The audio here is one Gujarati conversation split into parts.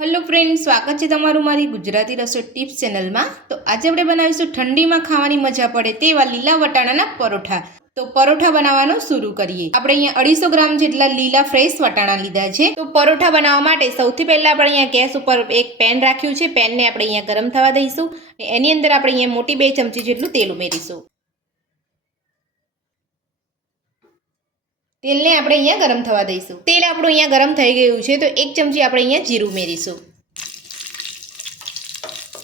હેલો ફ્રેન્ડ, સ્વાગત છે તમારું મારી ગુજરાતી રસોઈ ટિપ્સ ચેનલમાં। તો આજે આપણે બનાવીશું ઠંડીમાં ખાવાની મજા પડે તેવા લીલા વટાણાના પરોઠા। તો પરોઠા બનાવવાનું શરૂ કરીએ। આપણે અહીંયા 250 ગ્રામ જેટલા લીલા ફ્રેશ વટાણા લીધા છે। તો પરોઠા બનાવવા માટે સૌથી પહેલા આપણે અહીંયા ગેસ ઉપર એક પેન રાખ્યું છે। પેનને આપણે અહીંયા ગરમ થવા દઈશું। એની અંદર આપણે અહીંયા મોટી 2 ચમચી જેટલું તેલ ઉમેરીશું। તેલને આપણે અહીંયા ગરમ થવા દઈશું। તેલ આપણું અહીંયા ગરમ થઈ ગયું છે તો 1 ચમચી આપણે અહીંયા જીરું ઉમેરીશું।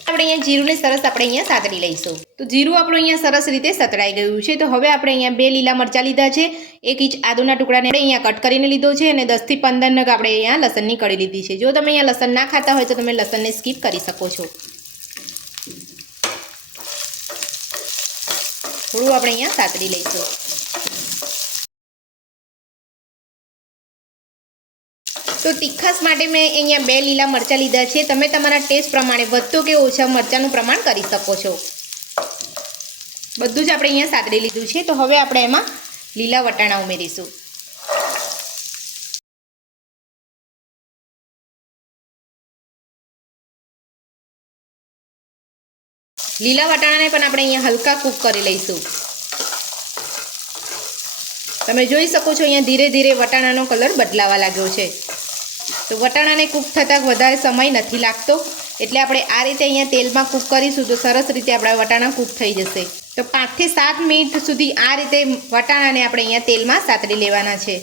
આપણે અહીંયા જીરુંને સરસ આપણે અહીંયા સાતળી લઈશું। તો જીરું આપણું અહીંયા સરસ રીતે સતળાઈ ગયું છે। તો હવે આપણે અહીંયા 2 લીલા મરચાં લીધા છે, 1 ઇંચ આદુના ટુકડાને આપણે અહીંયા કટ કરીને લીધો છે અને 10 થી 15 નગ આપણે અહીંયા લસણની કળી લીધી છે। જો તમે અહીંયા લસણ ના ખાતા હોય તો તમે લસણને સ્કીપ કરી શકો છો। થોડું આપણે અહીંયા સાતળી લઈશું। તો તીખાસ માટે મેં અહીંયા 2 લીલા મરચાં લીધા છે। તમે તમારા ટેસ્ટ પ્રમાણે વધતો કે ઓછા મરચાંનું પ્રમાણ કરી શકો છો। બધું જ આપણે અહીંયા સાતળી લીધું છે। તો હવે આપણે એમાં લીલા વટાણા ઉમેરીશું। લીલા વટાણાને પણ આપણે અહીંયા હલકા કૂક કરી લઈશું। તમે જોઈ શકો છો અહીંયા ધીરે ધીરે વટાણાનો કલર બદલાવા લાગ્યો છે। તો વટાણાને કૂક થતાં વધારે સમય નથી લાગતો, એટલે આપણે આ રીતે અહીંયા તેલમાં કૂક કરીશું તો સરસ રીતે આપણા વટાણા કૂક થઈ જશે। તો 5 થી 7 મિનિટ સુધી આ રીતે વટાણાને આપણે અહીંયા તેલમાં સાતળી લેવાના છે।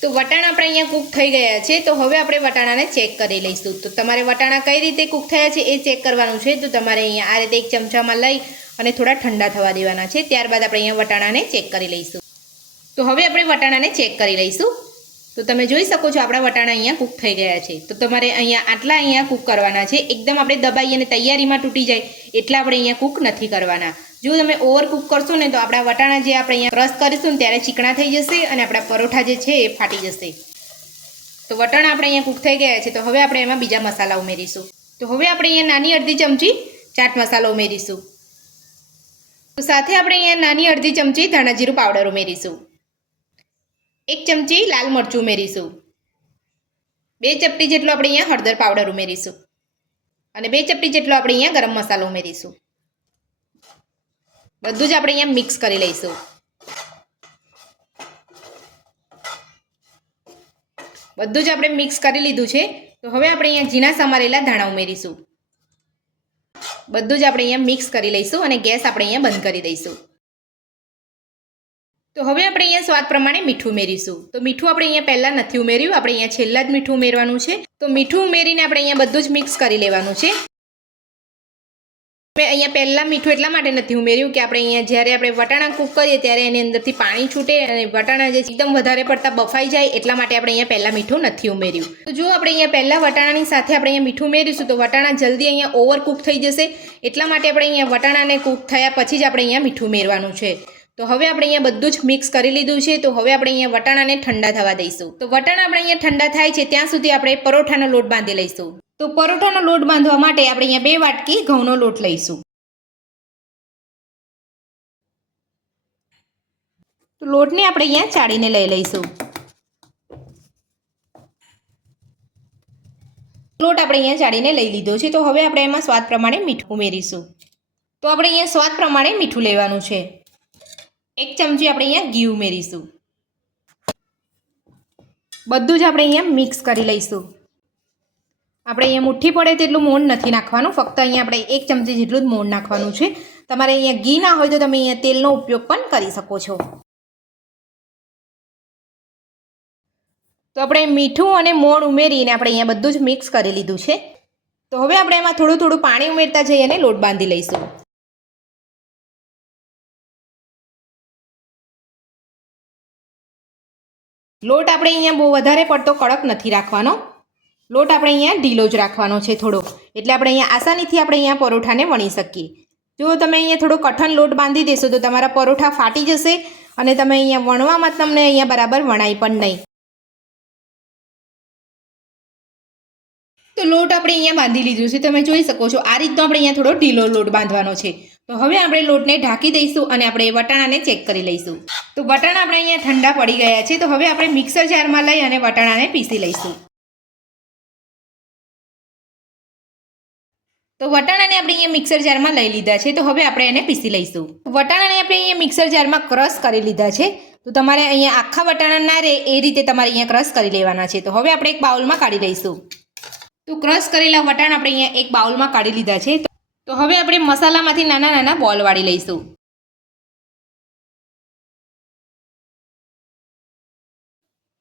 તો વટાણા આપણે અહીંયા કૂક થઈ ગયા છે। તો હવે આપણે વટાણાને ચેક કરી લઈશું। તો તમારે વટાણા કઈ રીતે કૂક થયા છે એ ચેક કરવાનું છે। તો તમારે અહીંયા આ રીતે એક ચમચામાં લઈ અને થોડા ઠંડા થવા દેવાના છે। ત્યારબાદ આપણે અહીંયા વટાણાને ચેક કરી લઈશું। તો હવે આપણે વટાણાને ચેક કરી લઈશું। તો તમે જોઈ શકો છો આપણા વટાણા અહીંયા કૂક થઈ ગયા છે। તો તમારે અહીંયા આટલા અહીંયા કૂક કરવાના છે। એકદમ આપણે દબાઈ અને તૈયારીમાં તૂટી જાય એટલા આપણે અહીંયા કૂક નથી કરવાના। જો તમે ઓવર કૂક કરશો ને તો આપણા વટાણા જે આપણે અહીંયા ક્રશ કરીશું ને ત્યારે ચીકણા થઈ જશે અને આપણા પરોઠા જે છે એ ફાટી જશે। તો વટાણા આપણે અહીંયા કૂક થઈ ગયા છે। તો હવે આપણે એમાં બીજા મસાલા ઉમેરીશું। તો હવે આપણે અહીંયા નાની અડધી ચમચી ચાટ મસાલો ઉમેરીશું। તો સાથે આપણે અહીંયા નાની અડધી ચમચી ધાણા જીરું પાવડર ઉમેરીશું। 1 ચમચી લાલ મરચું ઉમેરીશું। 2 ચપટી જેટલો આપણે અહીંયા હળદર પાવડર ઉમેરીશું અને 2 ચપટી જેટલો આપણે અહીંયા ગરમ મસાલો ઉમેરીશું। બધું જ આપણે અહીંયા મિક્સ કરી લઈશું। બધું જ આપણે મિક્સ કરી લીધું છે। તો હવે આપણે અહીંયા ઝીણા સમારેલા ધાણા ઉમેરીશું। બધું જ આપણે અહીંયા મિક્સ કરી લઈશું અને ગેસ આપણે અહીંયા બંધ કરી દઈશું। તો હવે આપણે અહીંયા સ્વાદ પ્રમાણે મીઠું ઉમેરીશું। તો મીઠું આપણે અહીંયા પહેલાં નથી ઉમેર્યું, આપણે અહીંયા છેલ્લા જ મીઠું ઉમેરવાનું છે। તો મીઠું ઉમેરીને આપણે અહીંયા બધું જ મિક્સ કરી લેવાનું છે। મેં અહીંયા પહેલાં મીઠું એટલા માટે નથી ઉમેર્યું કે આપણે અહીંયા જ્યારે આપણે વટાણા કૂક કરીએ ત્યારે એની અંદરથી પાણી છૂટે અને વટાણા જે એકદમ વધારે પડતા બફાઈ જાય એટલા માટે આપણે અહીંયા પહેલાં મીઠું નથી ઉમેર્યું। તો જો આપણે અહીંયા પહેલાં વટાણાની સાથે આપણે અહીંયા મીઠું ઉમેરીશું તો વટાણા જલ્દી અહીંયા ઓવર કૂક થઈ જશે, એટલા માટે આપણે અહીંયા વટાણાને કૂક થયા પછી જ આપણે અહીંયા મીઠું ઉમેરવાનું છે। તો હવે આપણે અહીંયા બધું જ મિક્સ કરી લીધું છે। તો હવે આપણે અહીંયા વટાણાને ઠંડા થવા દઈશું। તો વટાણા આપણે અહીંયા ઠંડા થાય છે ત્યાં સુધી આપણે પરોઠાનો લોટ બાંધી લઈશું। તો પરોઠાનો લોટ બાંધવા માટે આપણે અહીંયા 2 વાટકી ઘઉંનો લોટ લઈશું। તો લોટને આપણે અહીંયા ચાળીને લઈ લઈશું। લોટ આપણે અહીંયા ચાળીને લઈ લીધો છે। તો હવે આપણે એમાં સ્વાદ પ્રમાણે મીઠું ઉમેરીશું। તો આપણે અહીંયા સ્વાદ પ્રમાણે મીઠું લેવાનું છે। 1 ચમચી આપણે અહીંયા ઘી ઉમેરીશું। બધું જ આપણે અહીંયા મિક્સ કરી લઈશું। આપણે અહીંયા મુઠ્ઠી પડે તેટલું મોણ નથી નાખવાનું, ફક્ત અહીંયા આપણે 1 ચમચી જેટલું જ મોણ નાખવાનું છે। તમારે અહીંયા ઘી ના હોય તો તમે અહીંયા તેલનો ઉપયોગ પણ કરી શકો છો। તો આપણે મીઠું અને મોણ ઉમેરીને આપણે અહીંયા બધું જ મિક્સ કરી લીધું છે। તો હવે આપણે એમાં થોડું થોડું પાણી ઉમેરતા જઈએ અને લોટ બાંધી લઈશું। લોટ આપણે અહીંયા બહુ વધારે પડતો કડક નથી રાખવાનો, લોટ આપણે અહીંયા ઢીલો જ રાખવાનો છે થોડો, એટલે આપણે અહીંયા આસાનીથી આપણે અહીંયા પરોઠાને વણી શકીએ। જો તમે અહીંયા થોડો કઠણ લોટ બાંધી દેશો તો તમારા પરોઠા ફાટી જશે અને તમે અહીંયા વણવામાં તમને અહીંયા બરાબર વણાય પણ નહીં। તો લોટ આપણે અહીંયા બાંધી લીધું છે। તમે જોઈ શકો છો આ રીતનો આપણે અહીંયા થોડો ઢીલો લોટ બાંધવાનો છે। તો હવે આપણે લોટને ઢાંકી દઈશું અને આપણે વટાણાને ચેક કરી લઈશું। તો વટાણા આપણે અહીંયા ઠંડા પડી ગયા છે। તો હવે આપણે મિક્સર જારમાં લઈ અને વટાણાને પીસી લઈશું। તો વટાણાને આપણે અહીંયા મિક્સર જારમાં લઈ લીધા છે, તો હવે આપણે એને પીસી લઈશું. વટાણાને આપણે અહીંયા મિક્સર જારમાં ક્રશ કરી લીધા છે, તો તમારે અહીંયા આખા વટાણા ના રહે એ રીતે તમારે અહીંયા ક્રશ કરી લેવાના છે. તો હવે આપણે એક બાઉલમાં કાઢી લઈશું. તો ક્રશ કરેલા વટાણા આપણે અહીંયા એક બાઉલમાં કાઢી લીધા છે. તો હવે આપણે મસાલામાંથી નાના નાના બોલ વાળી લઈશું.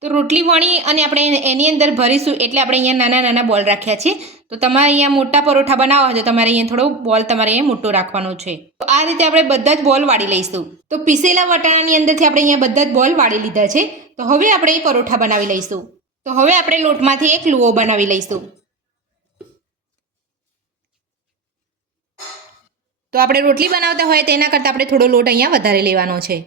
તો રોટલી વણી અને આપણે એની અંદર ભરીશું એટલે આપણે અહીંયા નાના નાના બોલ રાખ્યા છે. તો તમારે અહીંયા મોટા પરોઠા બનાવવા હોય તો તમારે અહીંયા થોડો બોલ તમારે અહીંયા મોટો રાખવાનો છે. તો આ રીતે આપણે બધા જ બોલ વાળી લઈશું. તો પીસેલા વટાણાની અંદરથી આપણે અહીંયા બધા જ બોલ વાળી લીધા છે. તો હવે આપણે એ પરોઠા બનાવી લઈશું. તો હવે આપણે લોટમાંથી એક લુઓ બનાવી લઈશું. તો આપણે રોટલી બનાવતા હોય તેના કરતાં આપણે થોડો લોટ અહીંયા વધારે લેવાનો છે.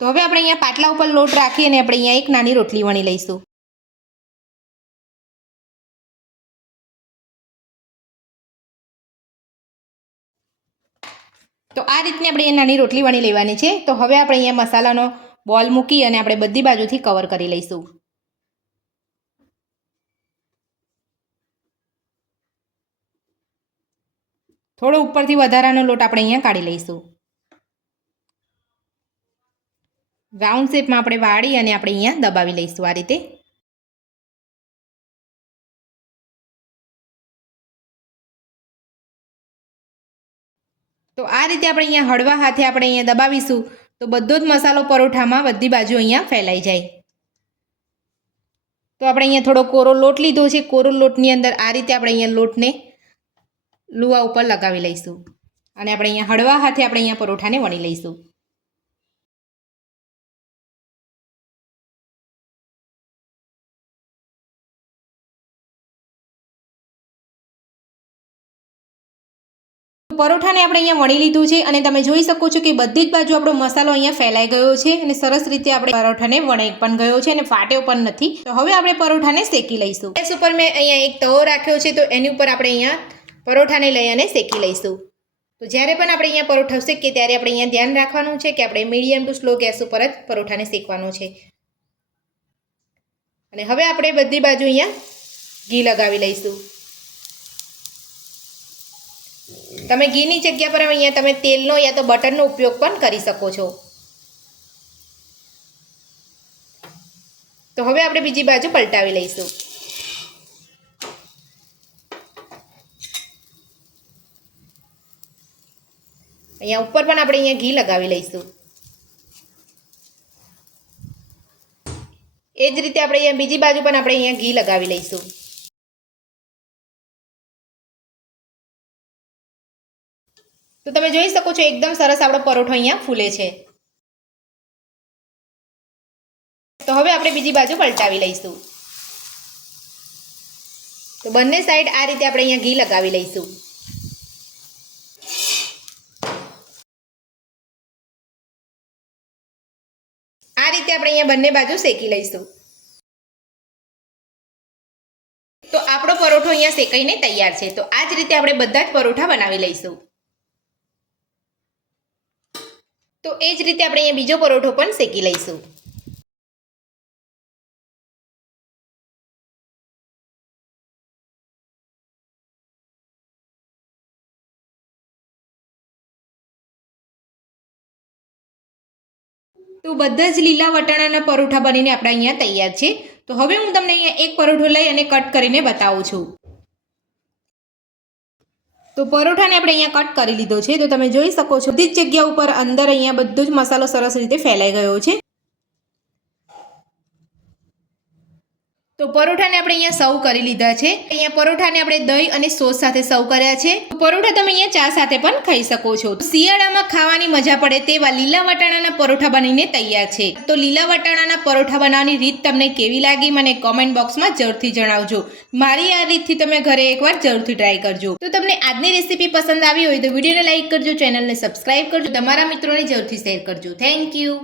તો હવે આપણે અહીંયા પાટલા ઉપર લોટ રાખી અને આપણે અહીંયા એક નાની રોટલી વણી લઈશું. તો આ રીતની આપણે અહીંયા નાની રોટલી વણી લેવાની છે. તો હવે આપણે અહીંયા મસાલાનો બોલ મૂકી અને આપણે બધી બાજુથી કવર કરી લઈશું. થોડો ઉપરથી વધારાનો લોટ આપણે અહીંયા કાઢી લઈશું. રાઉન્ડ શેપમાં આપણે વાળી અને આપણે અહીંયા દબાવી લઈશું આ રીતે. તો આ રીતે આપણે અહીંયા હળવા હાથે આપણે અહીંયા દબાવીશું તો બધો જ મસાલો પરોઠામાં બધી બાજુ અહીંયા ફેલાઈ જાય. તો આપણે અહીંયા થોડો કોરો લોટ લીધો છે. કોરો લોટની અંદર આ રીતે આપણે અહીંયા લોટને લુવા ઉપર લગાવી લઈશું અને આપણે અહીંયા હળવા હાથે આપણે અહીંયા પરોઠાને વણી લઈશું. પરોઠાને આપણે અહીંયા વણી લીધું છે અને તમે જોઈ શકો છો કે બધી જ બાજુ આપણો મસાલો અહીંયા ફેલાઈ ગયો છે અને સરસ રીતે આપણે પરોઠાને વણાઈ પણ ગયો છે અને ફાટ્યો પણ નથી. તો હવે આપણે પરોઠાને શેકી લઈશું. ગેસ ઉપર મેં અહીંયા એક તવો રાખ્યો છે, તો એની ઉપર આપણે અહીંયા પરોઠાને લઈ અને શેકી લઈશું. તો જ્યારે પણ આપણે અહીંયા પરોઠા શેકીએ ત્યારે આપણે અહીંયા ધ્યાન રાખવાનું છે કે આપણે મીડિયમ ટુ સ્લો ગેસ ઉપર જ પરોઠાને શેકવાનું છે. અને હવે આપણે બધી બાજુ અહીંયા ઘી લગાવી લઈશું. તમે ઘીની જગ્યા પર અહીંયા તમે તેલનો યા તો બટરનો ઉપયોગ પણ કરી શકો છો. તો હવે આપણે બીજી બાજુ પલટાવી લઈશું. અહીંયા ઉપર પણ આપણે અહીંયા ઘી લગાવી લઈશું. એ જ રીતે આપણે અહીંયા બીજી બાજુ પણ આપણે અહીંયા ઘી લગાવી લઈશું. તો તમે જોઈ શકો છો એકદમ સરસ આપણો પરોઠો અહીંયા ફૂલે છે. તો હવે આપણે બીજી બાજુ પલટાવી લઈશું. તો બંને સાઈડ આ રીતે આપણે અહીંયા ઘી લગાવી લઈશું. આ રીતે આપણે અહીંયા બંને બાજુ શેકી લઈશું. તો આપણો પરોઠો અહીંયા શેકાઈને તૈયાર છે. તો આ જ રીતે આપણે બધા જ પરોઠા બનાવી લઈશું. તો એ જ રીતે આપણે અહીંયા બીજો પરોઠો પણ શેકી લઈશું. તો બધા જ લીલા વટાણાના પરોઠા બનીને આપણા અહીંયા તૈયાર છે. તો હવે હું તમને અહીંયા એક પરોઠો લઈ અને કટ કરીને બતાવું છું. તો પરોઠાને આપણે અહીંયા કટ કરી લીધો છે. તો તમે જોઈ શકો છો બધી જ જગ્યા ઉપર અંદર અહીંયા બધો જ મસાલો સરસ રીતે ફેલાઈ ગયો છે. તો પરોઠાને આપણે અહીંયા સર્વ કરી લીધા છે. અહીંયા પરોઠાને આપણે દહીં અને સોસ સાથે સર્વ કર્યા છે. પરોઠા તમે અહીંયા ચા સાથે પણ ખાઈ શકો છો. શિયાળામાં ખાવાની મજા પડે તેવા લીલા વટાણાના પરોઠા બનીને તૈયાર છે. તો લીલા વટાણાના પરોઠા બનાવવાની રીત તમને કેવી લાગી મને કોમેન્ટ બોક્સમાં જરૂરથી જણાવજો. મારી આ રીતથી તમે ઘરે એકવાર જરૂરથી ટ્રાય કરજો. તો તમને આજની રેસીપી પસંદ આવી હોય તો વિડીયોને લાઈક કરજો, ચેનલને સબસ્ક્રાઇબ કરજો, તમારા મિત્રોને જરૂરથી શેર કરજો. Thank you.